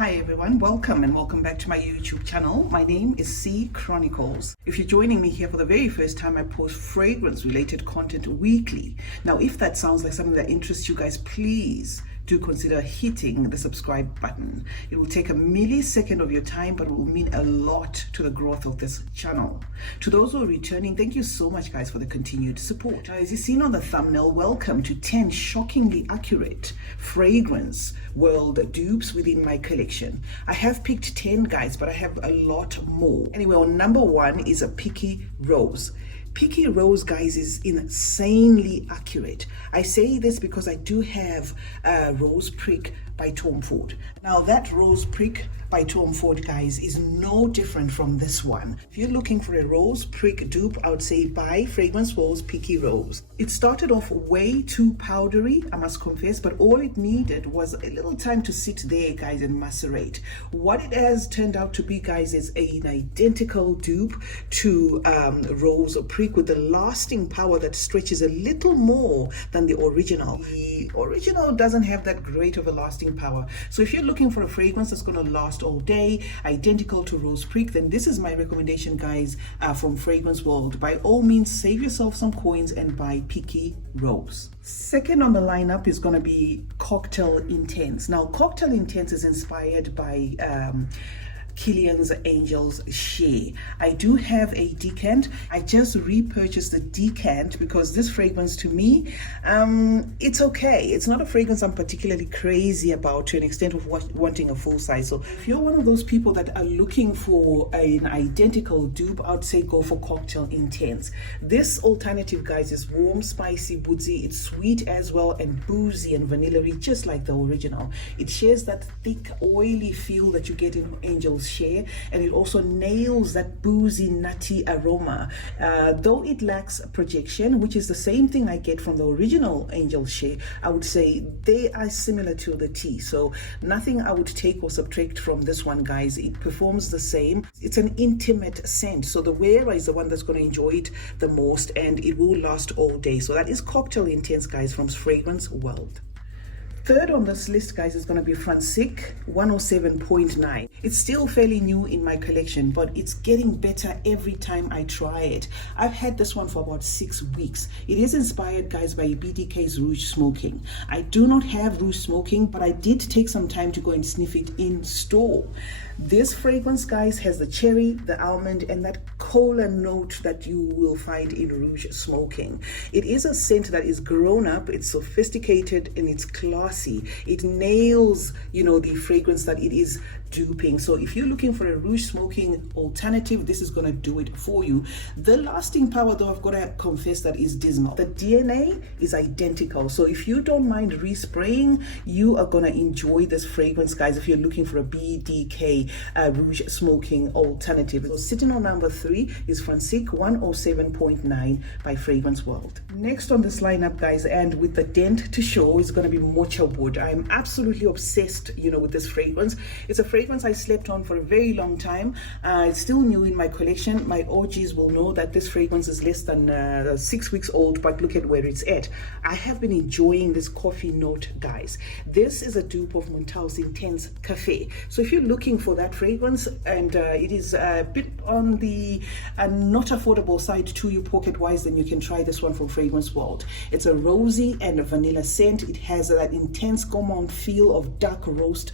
Hi everyone, welcome and welcome back to my YouTube channel. My name is CeeChronicles. If you're joining me here for the very first time, I post fragrance related content weekly. Now, if that sounds like something that interests you guys, please do consider hitting the subscribe button. It will take a millisecond of your time, but it will mean a lot to the growth of this channel. To those who are returning, thank you so much guys for the continued support. Now, as you've seen on the thumbnail, welcome to 10 shockingly accurate fragrance world dupes within my collection. I have picked 10 guys, but I have a lot more. Anyway, on number 1 is a Picky Rose. Picky Rose, guys, is insanely accurate. I say this because I do have Rose Prick by Tom Ford. Now, that Rose Prick by Tom Ford, guys, is no different from this one. If you're looking for a Rose Prick dupe, I would say buy Fragrance World's Picky Rose. It started off way too powdery, I must confess, but all it needed was a little time to sit there, guys, and macerate. What it has turned out to be, guys, is an identical dupe to Rose Prick with the lasting power that stretches a little more than the original. The original doesn't have that great of a lasting power. So if you're looking for a fragrance that's going to last all day, identical to Rose Prick, then this is my recommendation, guys, from Fragrance World. By all means, save yourself some coins and buy Picky Rose. Second on the lineup is going to be Cocktail Intense. Now, Cocktail Intense is inspired by Kilian's Angel's Shea. I do have a decant. I just repurchased the decant because this fragrance, to me, it's okay. It's not a fragrance I'm particularly crazy about to an extent of wanting a full size. So if you're one of those people that are looking for an identical dupe, I'd say go for Cocktail Intense. This alternative, guys, is warm, spicy, woodsy. It's sweet as well, and boozy and vanilla-y, just like the original. It shares that thick, oily feel that you get in Angel's Shea, and it also nails that boozy, nutty aroma. Though it lacks projection, which is the same thing I get from the original Angel Shea, I would say they are similar to the tea. So nothing I would take or subtract from this one, guys. It performs the same. It's an intimate scent, so the wearer is the one that's going to enjoy it the most, and it will last all day. So that is Cocktail Intense, guys, from Fragrance World. Third on this list, guys, is going to be Francique 107.9. It's still fairly new in my collection, but it's getting better every time I try it. I've had this one for about 6 weeks. It is inspired, guys, by BDK's Rouge Smoking. I do not have Rouge Smoking, but I did take some time to go and sniff it in store. This fragrance, guys, has the cherry, the almond, and that cola note that you will find in Rouge Smoking. It is a scent that is grown up, it's sophisticated, and it's classy. It nails, the fragrance that it is duping. So if you're looking for a Rouge Smoking alternative, this is going to do it for you. The lasting power, though, I've got to confess, that is dismal. The DNA is identical. So if you don't mind respraying, you are going to enjoy this fragrance, guys, if you're looking for a BDK Rouge Smoking alternative. So sitting on number 3 is Francique 107.9 by Fragrance World. Next on this lineup, guys, and with the dent to show, is going to be Mocha Wood. I'm absolutely obsessed, with this fragrance. It's a fragrance I slept on for a very long time. It's still new in my collection. My OGs will know that this fragrance is less than 6 weeks old, but look at where it's at. I have been enjoying this coffee note, guys. This is a dupe of Montal's Intense Cafe. So if you're looking for that fragrance, and it is a bit on the not affordable side to you pocket-wise, then you can try this one from Fragrance World. It's a rosy and a vanilla scent. It has that intense gourmand feel of dark roast,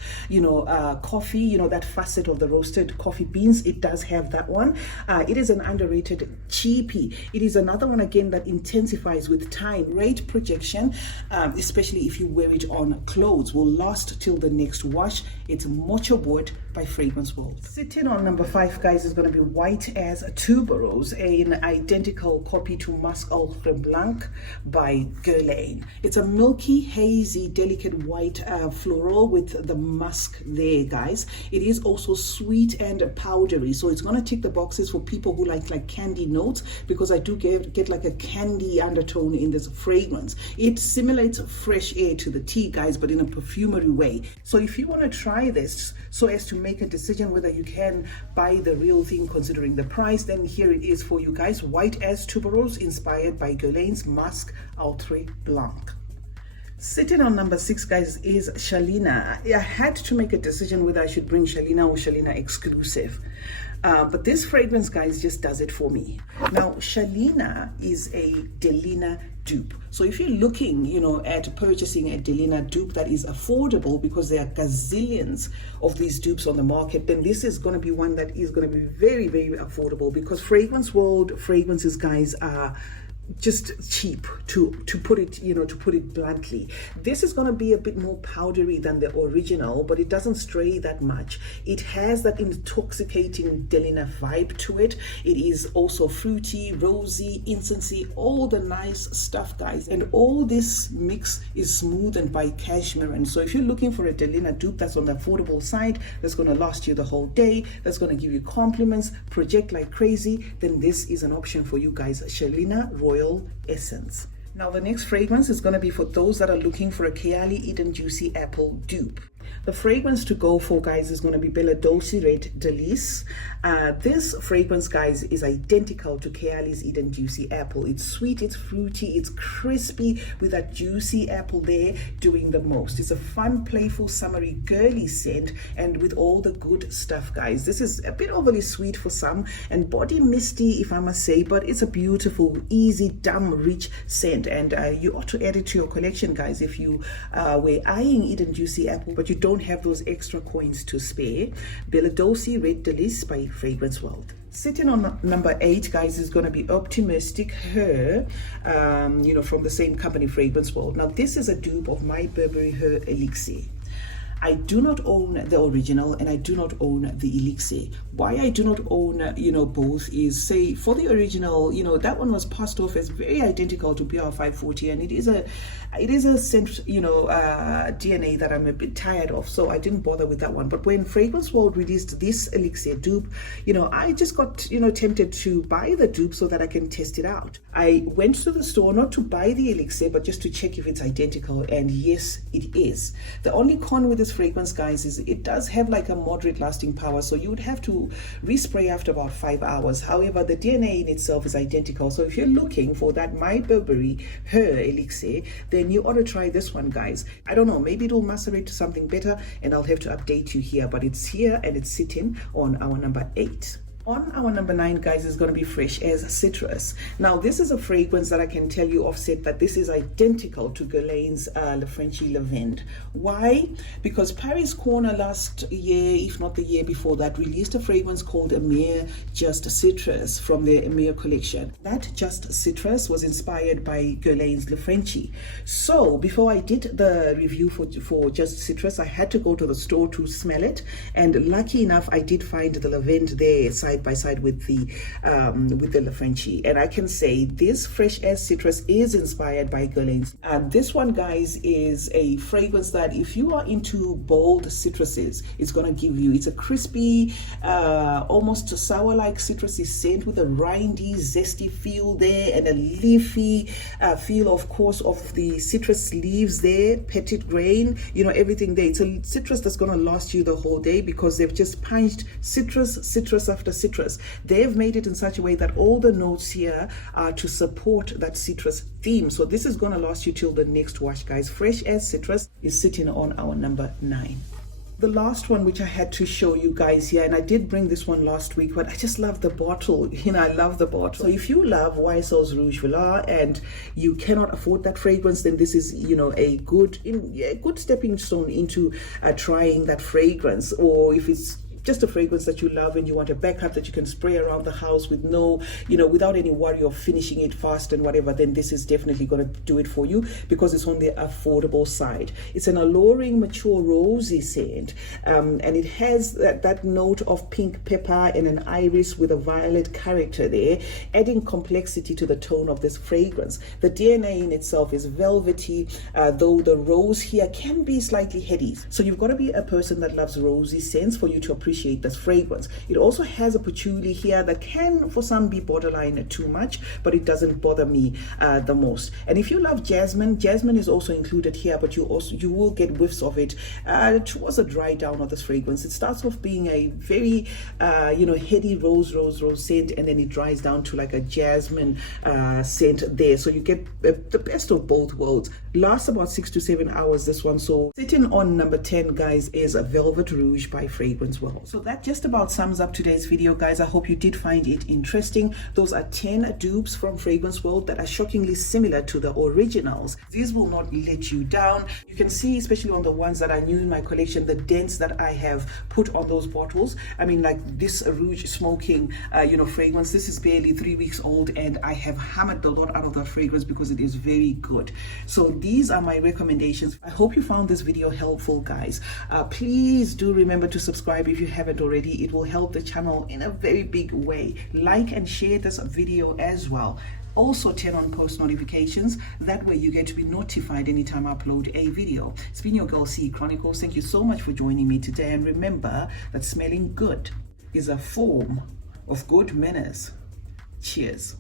coffee, that facet of the roasted coffee beans. It does have that one. It is an underrated cheapie. It is another one, again, that intensifies with time. Great projection, especially if you wear it on clothes, will last till the next wash. It's Mocha Wood by Fragrance World. Sitting on number 5, guys, is going to be White As Tuberose, an identical copy to Masque Ultra Blanc by Guerlain. It's a milky, hazy, delicate white floral with the musk there, guys. It is also sweet and powdery, so it's going to tick the boxes for people who like candy notes, because I do get like a candy undertone in this fragrance. It simulates fresh air to the tea, guys, but in a perfumery way. So if you want to try this so as to make a decision whether you can buy the real thing considering the price, then here it is for you guys. White As Tuberose, inspired by Guerlain's Masque Ultra Blanc. Sitting on number 6, guys, is Shalina. I had to make a decision whether I should bring Shalina or Shalina exclusive. But this fragrance, guys, just does it for me. Now, Shalina is a Delina dupe. So if you're looking, at purchasing a Delina dupe that is affordable, because there are gazillions of these dupes on the market, then this is going to be one that is going to be very, very affordable, because fragrance world fragrances, guys, are just cheap, to put it bluntly. This is going to be a bit more powdery than the original, but it doesn't stray that much. It has that intoxicating Delina vibe to it. It is also fruity, rosy, incensey, all the nice stuff, guys. And all this mix is smoothened by cashmere. And so if you're looking for a Delina dupe that's on the affordable side, that's going to last you the whole day, that's going to give you compliments, project like crazy, then this is an option for you guys. Shalina Royal Essence. Now the next fragrance is going to be for those that are looking for a Kayali Eden Juicy Apple dupe. The fragrance to go for, guys, is going to be Belle Dolce Red Delice. This fragrance, guys, is identical to Kayali's Eden Juicy Apple. It's sweet, it's fruity, it's crispy, with that juicy apple there doing the most. It's a fun, playful, summery, girly scent, and with all the good stuff, guys. This is a bit overly sweet for some and body misty, if I must say, but it's a beautiful, easy, dumb, rich scent, and you ought to add it to your collection, guys, if you were eyeing Eden Juicy Apple but you don't have those extra coins to spare. Belle Dolce Red Delice by Fragrance World. Sitting on number 8, guys, is going to be Optimystic Her, from the same company, Fragrance World. Now this is a dupe of my Burberry Her Elixir. I do not own the original and I do not own the Elixir. Why I do not own, both is, say, for the original, that one was passed off as very identical to PR 540, and it is a scent, DNA that I'm a bit tired of, so I didn't bother with that one. But when Fragrance World released this Elixir dupe, I just got, tempted to buy the dupe so that I can test it out. I went to the store not to buy the Elixir, but just to check if it's identical, and yes, it is. The only con with this fragrance, guys, is it does have like a moderate lasting power, so you would have to respray after about 5 hours. However, the DNA in itself is identical, so if you're looking for that My Burberry Her Elixir, then you ought to try this one, guys. I don't know, maybe it'll macerate to something better and I'll have to update you here, but it's here and it's sitting on our number 8. On our number 9, guys, is going to be Fresh as Citrus. Now, this is a fragrance that I can tell you offset that this is identical to Guerlain's Le Frenchy Lavende. Why? Because Paris Corner last year, if not the year before that, released a fragrance called Amir Just Citrus from their Amir collection. That Just Citrus was inspired by Guerlain's Le Frenchy. So before I did the review for Just Citrus, I had to go to the store to smell it, and lucky enough, I did find the lavende there side by side with the Le Frenchy, and I can say this Fresh as Citrus is inspired by Guerlain's. And this one, guys, is a fragrance that if you are into bold citruses, it's going to give you. It's a crispy, almost sour-like citrusy scent with a rindy, zesty feel there, and a leafy feel, of course, of the citrus leaves there, petit grain, everything there. It's a citrus that's going to last you the whole day, because they've just punched citrus after citrus. They've made it in such a way that all the notes here are to support that citrus theme. So this is going to last you till the next wash, guys. Fresh as Citrus is sitting on our number 9. The last one, which I had to show you guys here, and I did bring this one last week, but I just love the bottle. I love the bottle. So if you love YSL's Rouge Velour and you cannot afford that fragrance, then this is, a good stepping stone into trying that fragrance. Or if it's just a fragrance that you love and you want a backup that you can spray around the house with no, without any worry of finishing it fast and whatever, then this is definitely going to do it for you, because it's on the affordable side. It's an alluring, mature, rosy scent, and it has that note of pink pepper and an iris with a violet character there, adding complexity to the tone of this fragrance. The DNA in itself is velvety, though the rose here can be slightly heady. So you've got to be a person that loves rosy scents for you to appreciate appreciate this fragrance. It also has a patchouli here that can for some be borderline too much, but it doesn't bother me the most. And if you love jasmine, jasmine is also included here, but you will get whiffs of it towards the dry down of this fragrance. It starts off being a very heady rose scent, and then it dries down to like a jasmine scent there. So you get the best of both worlds. Lasts about 6 to 7 hours, this one. So sitting on number 10, guys, is a Velvet Rouge by Fragrance World. So that just about sums up today's video, guys. I hope you did find it interesting. Those are 10 dupes from Fragrance World that are shockingly similar to the originals. These will not let you down. You can see, especially on the ones that are new in my collection, the dents that I have put on those bottles. I mean, like this Rouge smoking fragrance, this is barely 3 weeks old, and I have hammered a lot out of that fragrance because it is very good. So these are my recommendations. I hope you found this video helpful, guys. Please do remember to subscribe if you haven't already. It will help the channel in a very big way. Like and share this video as well. Also turn on post notifications. That way you get to be notified anytime I upload a video. It's been your girl C Chronicles. Thank you so much for joining me today, and remember that smelling good is a form of good manners. Cheers.